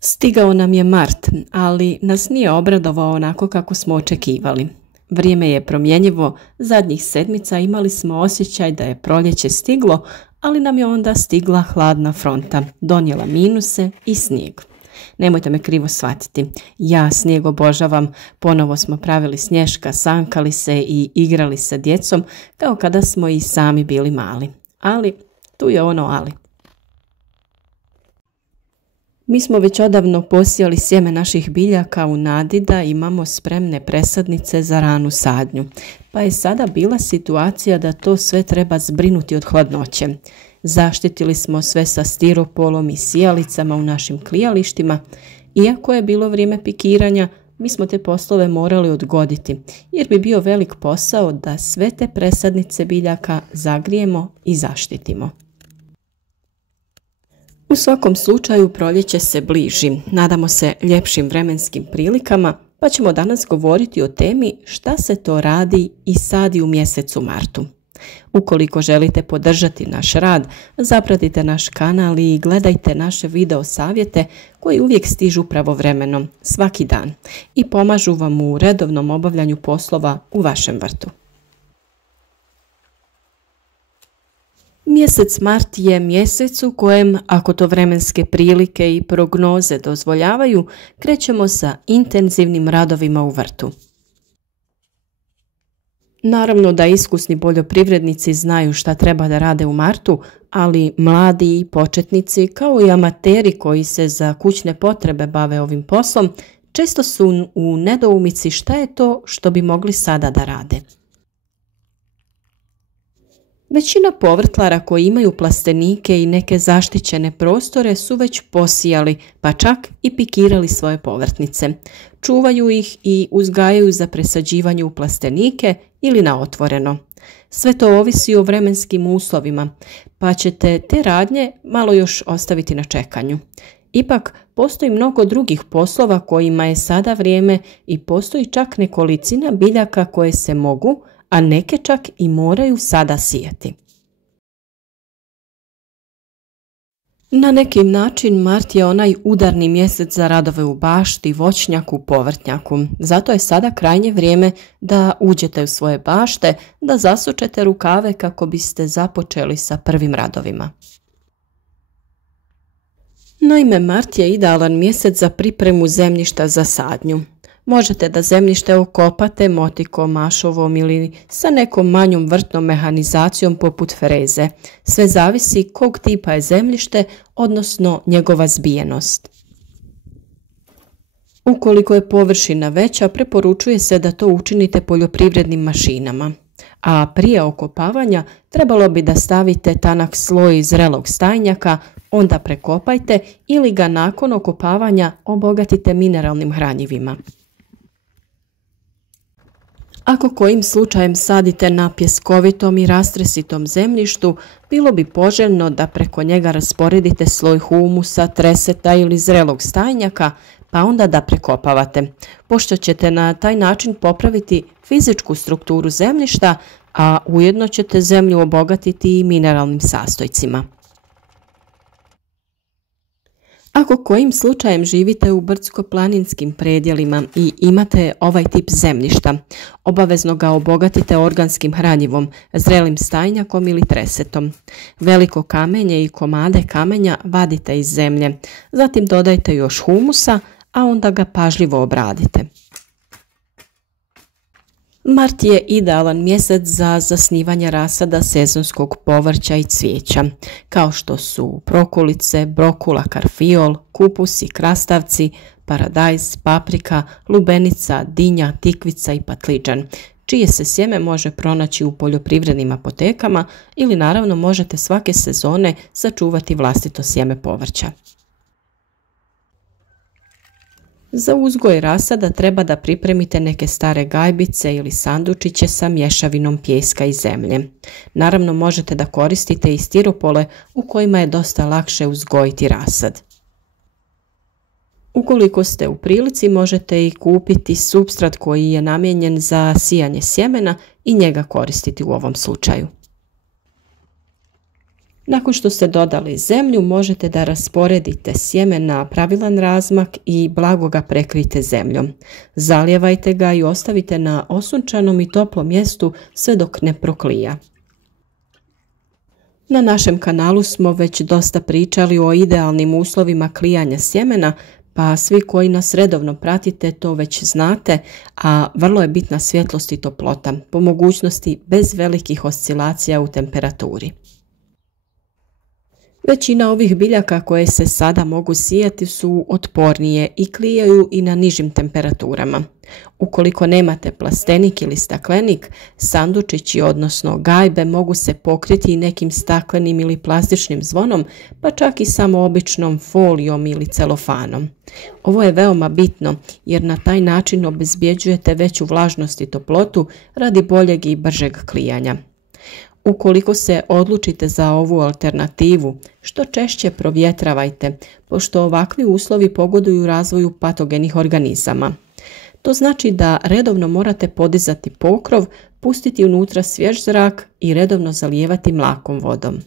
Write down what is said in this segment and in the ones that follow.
Stigao nam je mart, ali nas nije obradovao onako kako smo očekivali. Vrijeme je promjenjivo, zadnjih sedmica imali smo osjećaj da je proljeće stiglo, ali nam je onda stigla hladna fronta, donijela minuse i snijeg. Nemojte me krivo shvatiti, ja snijeg obožavam, ponovo smo pravili snješka, sankali se i igrali sa djecom kao kada smo i sami bili mali. Ali, tu je ono ali. Mi smo već odavno posijali sjeme naših biljaka u nadi da imamo spremne presadnice za ranu sadnju, pa je sada bila situacija da to sve treba zbrinuti od hladnoće. Zaštitili smo sve sa stiropolom i sijalicama u našim klijalištima. Iako je bilo vrijeme pikiranja, mi smo te poslove morali odgoditi, jer bi bio velik posao da sve te presadnice biljaka zagrijemo i zaštitimo. U svakom slučaju proljeće se bliži, nadamo se ljepšim vremenskim prilikama, pa ćemo danas govoriti o temi šta se to radi i sadi u mjesecu martu. Ukoliko želite podržati naš rad, zapratite naš kanal i gledajte naše video savjete koji uvijek stižu pravovremeno, svaki dan, i pomažu vam u redovnom obavljanju poslova u vašem vrtu. Mjesec mart je mjesec u kojem, ako to vremenske prilike i prognoze dozvoljavaju, krećemo sa intenzivnim radovima u vrtu. Naravno da iskusni poljoprivrednici znaju šta treba da rade u martu, ali mladi i početnici, kao i amateri koji se za kućne potrebe bave ovim poslom, često su u nedoumici šta je to što bi mogli sada da rade. Većina povrtlara koji imaju plastenike i neke zaštićene prostore su već posijali, pa čak i pikirali svoje povrtnice. Čuvaju ih i uzgajaju za presađivanje u plastenike ili na otvoreno. Sve to ovisi o vremenskim uslovima, pa ćete te radnje malo još ostaviti na čekanju. Ipak, postoji mnogo drugih poslova kojima je sada vrijeme i postoji čak nekolicina biljaka koje se mogu, a neke čak i moraju sada sijati. Na neki način mart je onaj udarni mjesec za radove u bašti, voćnjaku, povrtnjaku. Zato je sada krajnje vrijeme da uđete u svoje bašte, da zasučete rukave kako biste započeli sa prvim radovima. Naime, mart je idealan mjesec za pripremu zemljišta za sadnju. Možete da zemljište okopate motikom, mašovom ili sa nekom manjom vrtnom mehanizacijom poput freze. Sve zavisi kog tipa je zemljište, odnosno njegova zbijenost. Ukoliko je površina veća, preporučuje se da to učinite poljoprivrednim mašinama. A prije okopavanja trebalo bi da stavite tanak sloj zrelog stajnjaka, onda prekopajte ili ga nakon okopavanja obogatite mineralnim hranjivima. Ako kojim slučajem sadite na pjeskovitom i rastresitom zemljištu, bilo bi poželjno da preko njega rasporedite sloj humusa, treseta ili zrelog stajnjaka, pa onda da prekopavate, pošto ćete na taj način popraviti fizičku strukturu zemljišta, a ujedno ćete zemlju obogatiti i mineralnim sastojcima. Ako kojim slučajem živite u brdsko-planinskim predjelima i imate ovaj tip zemljišta, obavezno ga obogatite organskim hranjivom, zrelim stajnjakom ili tresetom. Veliko kamenje i komade kamenja vadite iz zemlje, zatim dodajte još humusa, a onda ga pažljivo obradite. Mart je idealan mjesec za zasnivanje rasada sezonskog povrća i cvijeća, kao što su prokolice, brokula, karfiol, kupus i krastavci, paradajz, paprika, lubenica, dinja, tikvica i patliđan, čije se sjeme može pronaći u poljoprivrednim apotekama ili naravno možete svake sezone sačuvati vlastito sjeme povrća. Za uzgoj rasada treba da pripremite neke stare gajbice ili sandučiće sa mješavinom pijeska i zemlje. Naravno možete da koristite i stiropole u kojima je dosta lakše uzgojiti rasad. Ukoliko ste u prilici možete i kupiti supstrat koji je namijenjen za sijanje sjemena i njega koristiti u ovom slučaju. Nakon što ste dodali zemlju, možete da rasporedite sjeme na pravilan razmak i blago ga prekrijte zemljom. Zalijevajte ga i ostavite na osunčanom i toplom mjestu sve dok ne proklija. Na našem kanalu smo već dosta pričali o idealnim uslovima klijanja sjemena, pa svi koji nas redovno pratite to već znate, a vrlo je bitna svjetlost i toplota, po mogućnosti bez velikih oscilacija u temperaturi. Većina ovih biljaka koje se sada mogu sijati su otpornije i klijaju i na nižim temperaturama. Ukoliko nemate plastenik ili staklenik, sandučići odnosno gajbe mogu se pokriti nekim staklenim ili plastičnim zvonom, pa čak i samo običnom folijom ili celofanom. Ovo je veoma bitno jer na taj način obezbjeđujete veću vlažnost i toplotu radi boljeg i bržeg klijanja. Ukoliko se odlučite za ovu alternativu, što češće provjetravajte, pošto ovakvi uslovi pogoduju razvoju patogenih organizama. To znači da redovno morate podizati pokrov, pustiti unutra svjež zrak i redovno zalijevati mlakom vodom.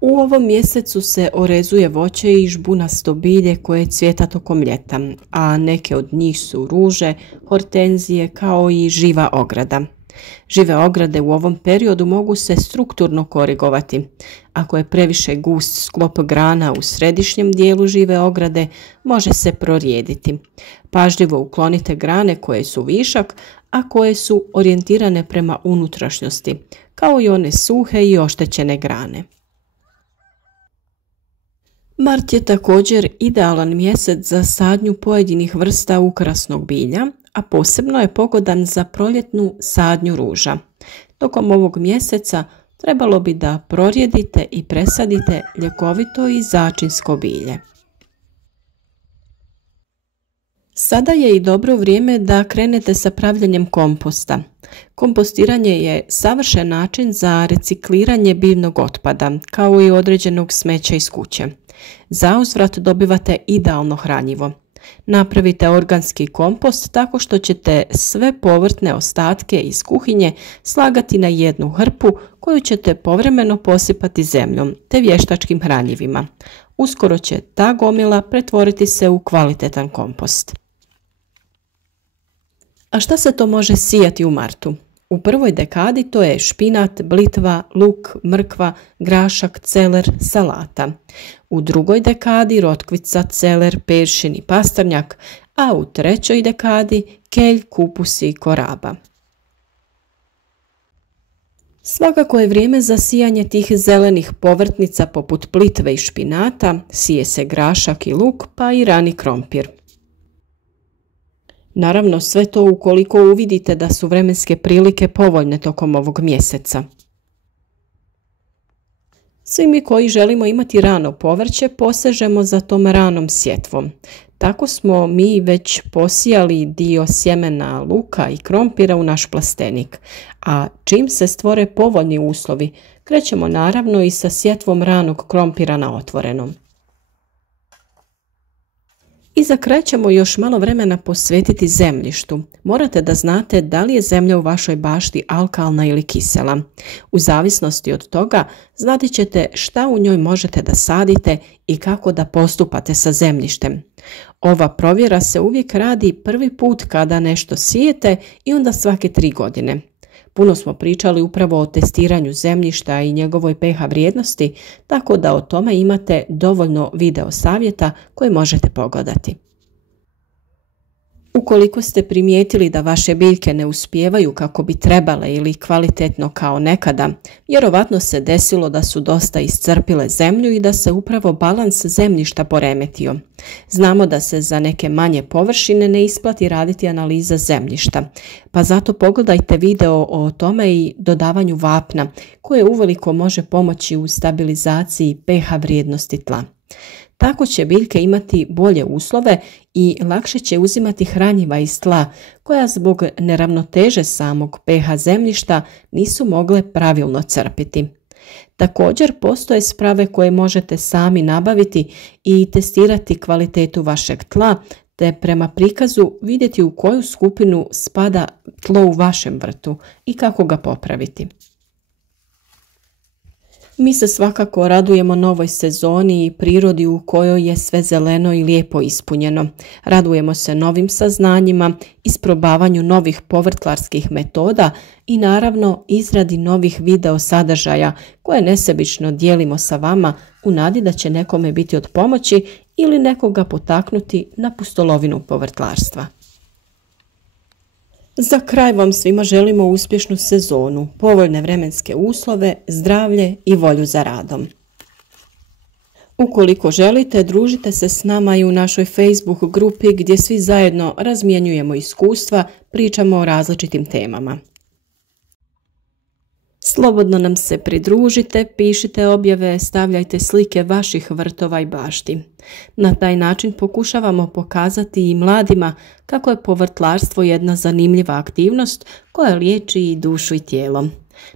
U ovom mjesecu se orezuje voće i žbunasto bilje koje cvjeta tokom ljeta, a neke od njih su ruže, hortenzije kao i živa ograda. Žive ograde u ovom periodu mogu se strukturno korigovati. Ako je previše gust sklop grana u središnjem dijelu žive ograde, može se prorijediti. Pažljivo uklonite grane koje su višak, a koje su orijentirane prema unutrašnjosti, kao i one suhe i oštećene grane. Mart je također idealan mjesec za sadnju pojedinih vrsta ukrasnog bilja, a posebno je pogodan za proljetnu sadnju ruža. Tokom ovog mjeseca trebalo bi da prorijedite i presadite ljekovito i začinsko bilje. Sada je i dobro vrijeme da krenete sa pravljenjem komposta. Kompostiranje je savršen način za recikliranje biljnog otpada, kao i određenog smeća iz kuće. Zauzvrat dobivate idealno hranjivo. Napravite organski kompost tako što ćete sve povrtne ostatke iz kuhinje slagati na jednu hrpu koju ćete povremeno posipati zemljom te vještačkim hranjivima. Uskoro će ta gomila pretvoriti se u kvalitetan kompost. A šta se to može sijati u martu? U prvoj dekadi to je špinat, blitva, luk, mrkva, grašak, celer, salata. U drugoj dekadi rotkvica, celer, peršin i pastarnjak, a u trećoj dekadi kelj, kupus i koraba. Svakako je vrijeme za sijanje tih zelenih povrtnica poput blitve i špinata, sije se grašak i luk pa i rani krompir. Naravno, sve to ukoliko uvidite da su vremenske prilike povoljne tokom ovog mjeseca. Svi mi koji želimo imati rano povrće posežemo za tom ranom sjetvom. Tako smo mi već posijali dio sjemena luka i krompira u naš plastenik, a čim se stvore povoljni uslovi, krećemo naravno i sa sjetvom ranog krompira na otvorenom. I za kraj ćemo još malo vremena posvetiti zemljištu. Morate da znate da li je zemlja u vašoj bašti alkalna ili kisela. U zavisnosti od toga znati ćete šta u njoj možete da sadite i kako da postupate sa zemljištem. Ova provjera se uvijek radi prvi put kada nešto sijete i onda svake 3 godine. Puno smo pričali upravo o testiranju zemljišta i njegovoj pH vrijednosti, tako da o tome imate dovoljno video savjeta koje možete pogledati. Ukoliko ste primijetili da vaše biljke ne uspijevaju kako bi trebale ili kvalitetno kao nekada, vjerovatno se desilo da su dosta iscrpile zemlju i da se upravo balans zemljišta poremetio. Znamo da se za neke manje površine ne isplati raditi analiza zemljišta, pa zato pogledajte video o tome i dodavanju vapna, koje uveliko može pomoći u stabilizaciji pH vrijednosti tla. Tako će biljke imati bolje uslove i lakše će uzimati hranjiva iz tla koja zbog neravnoteže samog pH zemljišta nisu mogle pravilno crpiti. Također postoje sprave koje možete sami nabaviti i testirati kvalitetu vašeg tla te prema prikazu vidjeti u koju skupinu spada tlo u vašem vrtu i kako ga popraviti. Mi se svakako radujemo novoj sezoni i prirodi u kojoj je sve zeleno i lijepo ispunjeno. Radujemo se novim saznanjima, isprobavanju novih povrtlarskih metoda i naravno izradi novih video sadržaja koje nesebično dijelimo sa vama u nadi da će nekome biti od pomoći ili nekoga potaknuti na pustolovinu povrtlarstva. Za kraj vam svima želimo uspješnu sezonu, povoljne vremenske uslove, zdravlje i volju za radom. Ukoliko želite, družite se s nama i u našoj Facebook grupi gdje svi zajedno razmjenjujemo iskustva, pričamo o različitim temama. Slobodno nam se pridružite, pišite objave, stavljajte slike vaših vrtova i bašti. Na taj način pokušavamo pokazati i mladima kako je povrtlarstvo jedna zanimljiva aktivnost koja liječi i dušu i tijelo.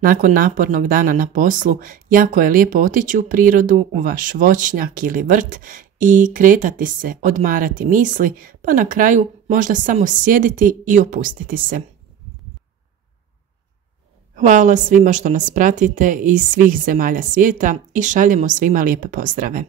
Nakon napornog dana na poslu, jako je lijepo otići u prirodu, u vaš voćnjak ili vrt i kretati se, odmarati misli, pa na kraju možda samo sjediti i opustiti se. Hvala svima što nas pratite iz svih zemalja svijeta i šaljemo svima lijepe pozdrave.